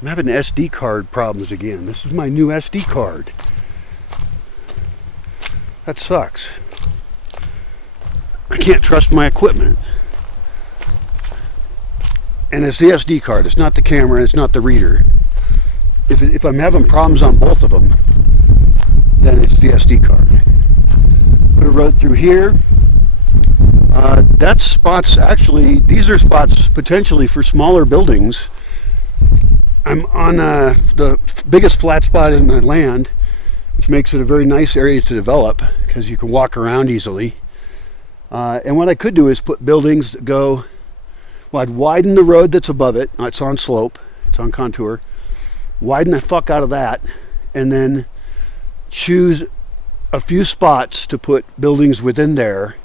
I'm having SD card problems again. This is my new SD card. That sucks. I can't trust my equipment. And it's the SD card. It's not the camera. It's not the reader. If I'm having problems on both of them, then it's the SD card. Put a road through here. That's spots, actually, these are spots potentially for smaller buildings. I'm on the biggest flat spot in the land, which makes it a very nice area to develop because you can walk around easily. And what I could do is put buildings that go, well, I'd widen the road that's above it. It's on slope, it's on contour. Widen the fuck out of that, and then choose a few spots to put buildings within there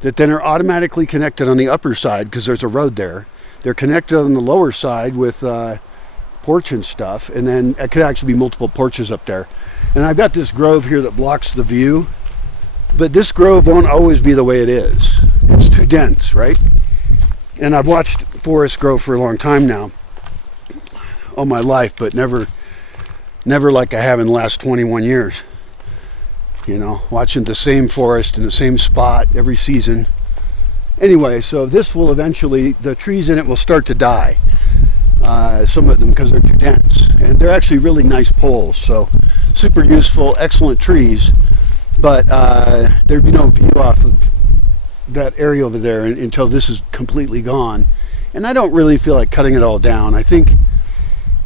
that then are automatically connected on the upper side because there's a road there. They're connected on the lower side with porch and stuff, and then it could actually be multiple porches up there. And I've got this grove here that blocks the view, but this grove won't always be the way it is. It's too dense, right? And I've watched forests grow for a long time now, all my life, but never like I have in the last 21 years. You know, watching the same forest in the same spot every season. Anyway, so this will eventually, the trees in it will start to die. Some of them because they're too dense. And they're actually really nice poles, so super useful, excellent trees. But there'd be no view off of that area over there until this is completely gone. And I don't really feel like cutting it all down. I think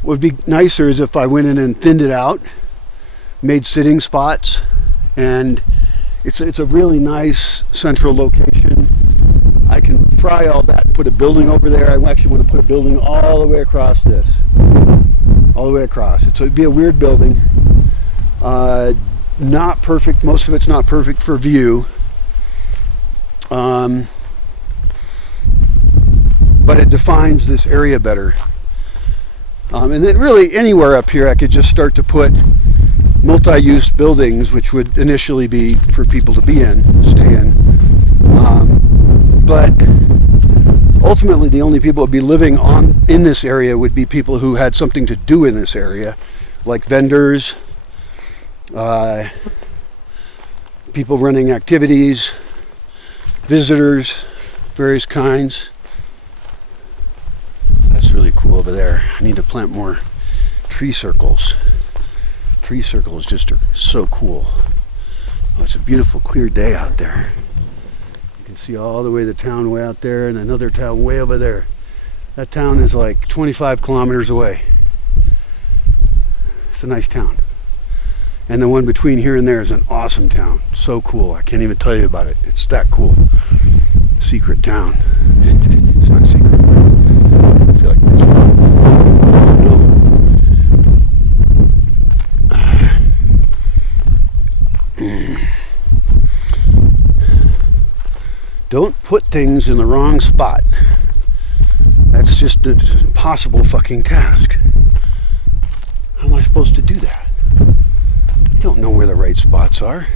what would be nicer is if I went in and thinned it out, made sitting spots, and it's a really nice central location. I can fry all that and put a building over there. I actually want to put a building all the way across this. All the way across. So it'd be a weird building. Not perfect. Most of it's not perfect for view. But it defines this area better. And then really anywhere up here I could just start to put multi-use buildings, which would initially be for people to be in, stay in. But ultimately the only people who would be living in this area would be people who had something to do in this area, like vendors, people running activities, visitors, various kinds. That's really cool over there. I need to plant more tree circles. Tree circles just are so cool. Oh, it's a beautiful clear day out there. You can see all the way the town way out there and another town way over there. That town is like 25 kilometers away. It's a nice town. And the one between here and there is an awesome town. So cool. I can't even tell you about it. It's that cool. Secret town. It's not secret. I feel like it's no. Don't put things in the wrong spot. That's just an impossible fucking task. How am I supposed to do that? I don't know where the right spots are.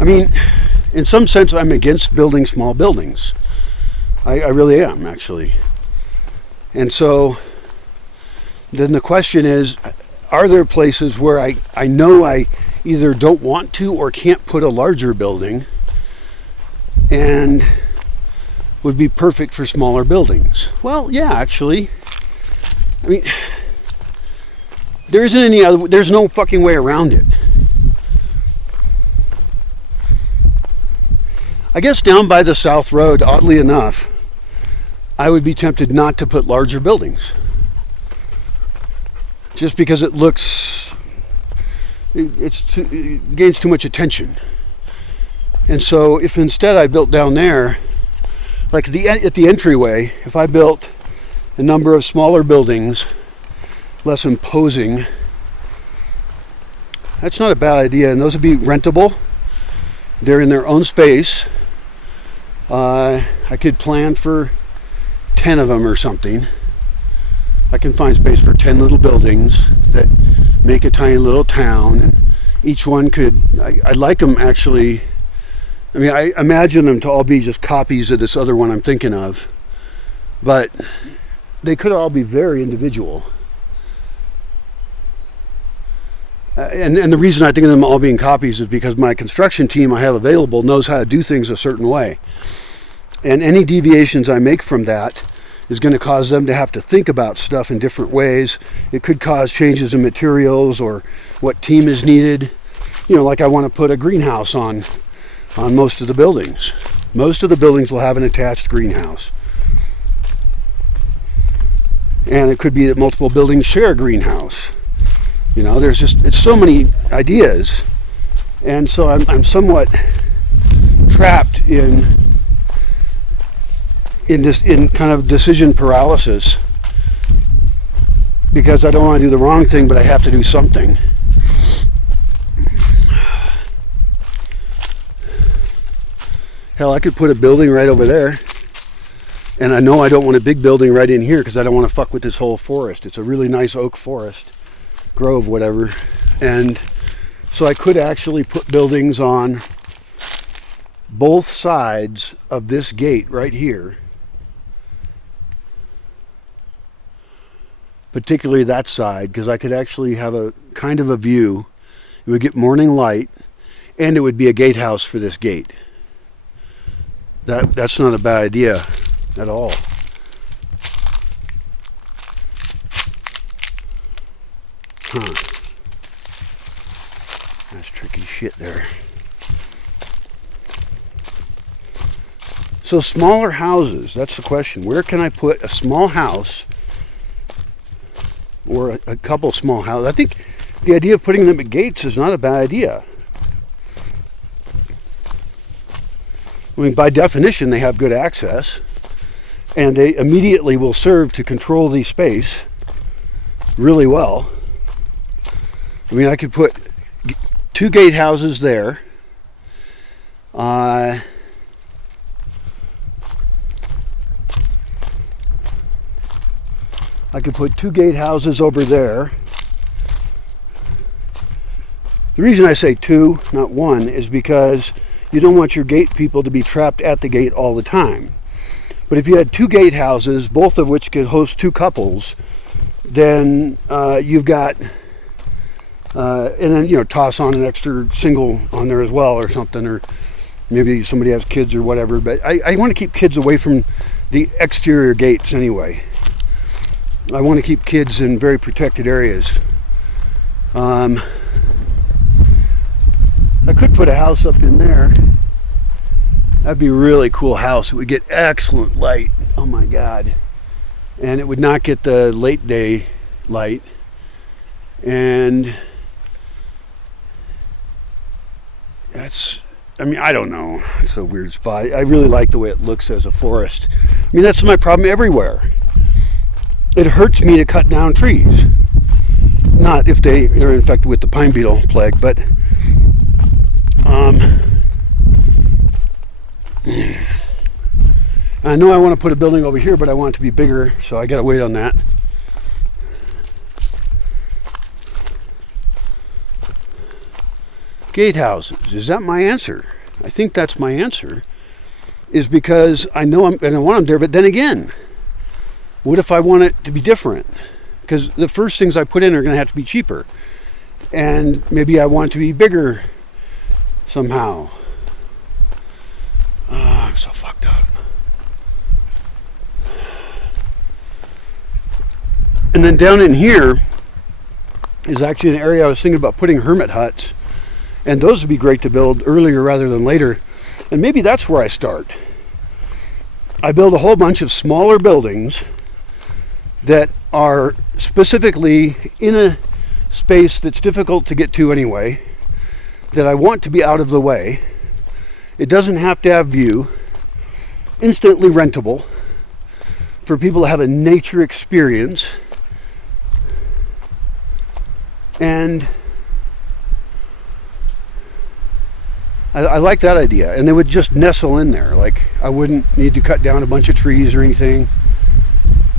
I mean, in some sense, I'm against building small buildings. I really am, actually. And so, then the question is, are there places where I know I either don't want to or can't put a larger building and would be perfect for smaller buildings? Well, yeah, actually. I mean, there isn't any other, there's no fucking way around it. I guess down by the South Road, oddly enough, I would be tempted not to put larger buildings. Just because it looks, it gains too much attention. And so if instead I built down there, like at the entryway, if I built a number of smaller buildings, less imposing, that's not a bad idea. And those would be rentable. They're in their own space. I could plan for 10 of them or something. I can find space for 10 little buildings that make a tiny little town, and each one could, I'd like them actually I mean, I imagine them to all be just copies of this other one I'm thinking of, but they could all be very individual. And the reason I think of them all being copies is because my construction team I have available knows how to do things a certain way. And any deviations I make from that is going to cause them to have to think about stuff in different ways. It could cause changes in materials or what team is needed. You know, like I want to put a greenhouse on most of the buildings. Most of the buildings will have an attached greenhouse. And it could be that multiple buildings share a greenhouse. You know, it's so many ideas. And so I'm somewhat trapped in kind of decision paralysis, because I don't want to do the wrong thing, but I have to do something. Hell, I could put a building right over there, and I know I don't want a big building right in here because I don't want to fuck with this whole forest. It's a really nice oak forest, grove, whatever. And so I could actually put buildings on both sides of this gate right here, particularly that side, because I could actually have a kind of a view. It would get morning light, and it would be a gatehouse for this gate. That's not a bad idea at all. Huh. That's tricky shit there. So smaller houses, that's the question. Where can I put a small house or a couple small houses? I think the idea of putting them at gates is not a bad idea. I mean, by definition, they have good access, and they immediately will serve to control the space really well. I mean, I could put 2 gatehouses there. I could put 2 gatehouses over there. The reason I say 2, not 1, is because you don't want your gate people to be trapped at the gate all the time. But if you had 2 gatehouses, both of which could host 2 couples, then you've got, and then, you know, toss on an extra single on there as well or something, or maybe somebody has kids or whatever. But I want to keep kids away from the exterior gates anyway. I want to keep kids in very protected areas. I could put a house up in there. That'd be a really cool house. It would get excellent light. Oh my God. And it would not get the late day light. And I don't know. It's a weird spot. I really like the way it looks as a forest. I mean, that's my problem everywhere. It hurts me to cut down trees. Not if they are infected with the pine beetle plague, but I know I want to put a building over here, but I want it to be bigger, so I gotta wait on that. Gatehouses, is that my answer? I think that's my answer, is because I know I want them there, but then again, what if I want it to be different? Because the first things I put in are going to have to be cheaper, and maybe I want it to be bigger somehow. I'm so fucked up. And then down in here is actually an area I was thinking about putting hermit huts, and those would be great to build earlier rather than later. And maybe that's where I start. I build a whole bunch of smaller buildings that are specifically in a space that's difficult to get to anyway, that I want to be out of the way. It doesn't have to have view. Instantly rentable for people to have a nature experience. And I like that idea. And they would just nestle in there. Like, I wouldn't need to cut down a bunch of trees or anything.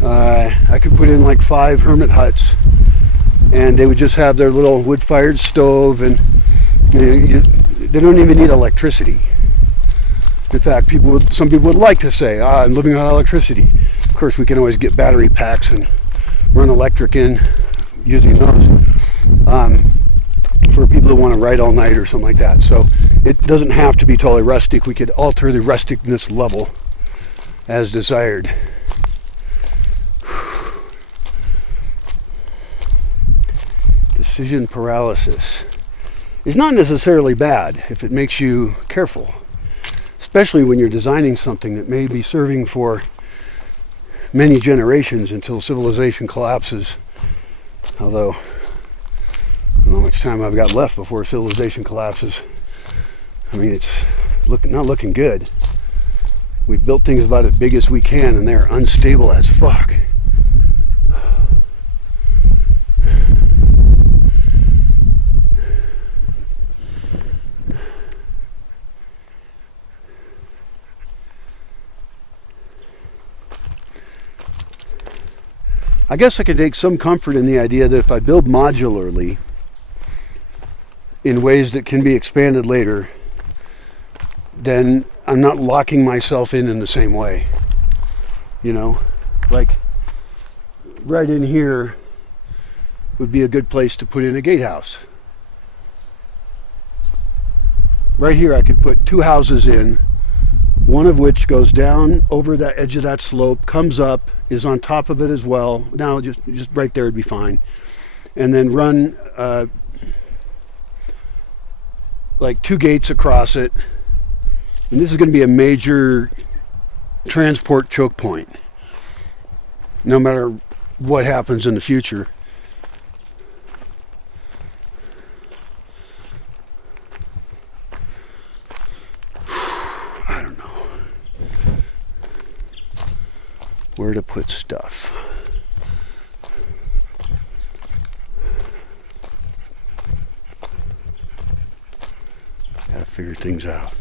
I could put in like 5 hermit huts, and they would just have their little wood-fired stove, and they don't even need electricity. In fact, some people would like to say, I'm living on electricity. Of course, we can always get battery packs and run electric in using those for people that want to ride all night or something like that. So it doesn't have to be totally rustic. We could alter the rusticness level as desired. Decision paralysis is not necessarily bad if it makes you careful, especially when you're designing something that may be serving for many generations until civilization collapses. Although, I don't know how much time I've got left before civilization collapses. I mean, it's not looking good. We've built things about as big as we can, and they're unstable as fuck. I guess I can take some comfort in the idea that if I build modularly in ways that can be expanded later, then I'm not locking myself in the same way. You know, like right in here would be a good place to put in a gatehouse. Right here I could put 2 houses in, one of which goes down over that edge of that slope, comes up, is on top of it as well. Now just right there would be fine. And then run like 2 gates across it. And this is going to be a major transport choke point, no matter what happens in the future. I don't know where to put stuff. Gotta figure things out.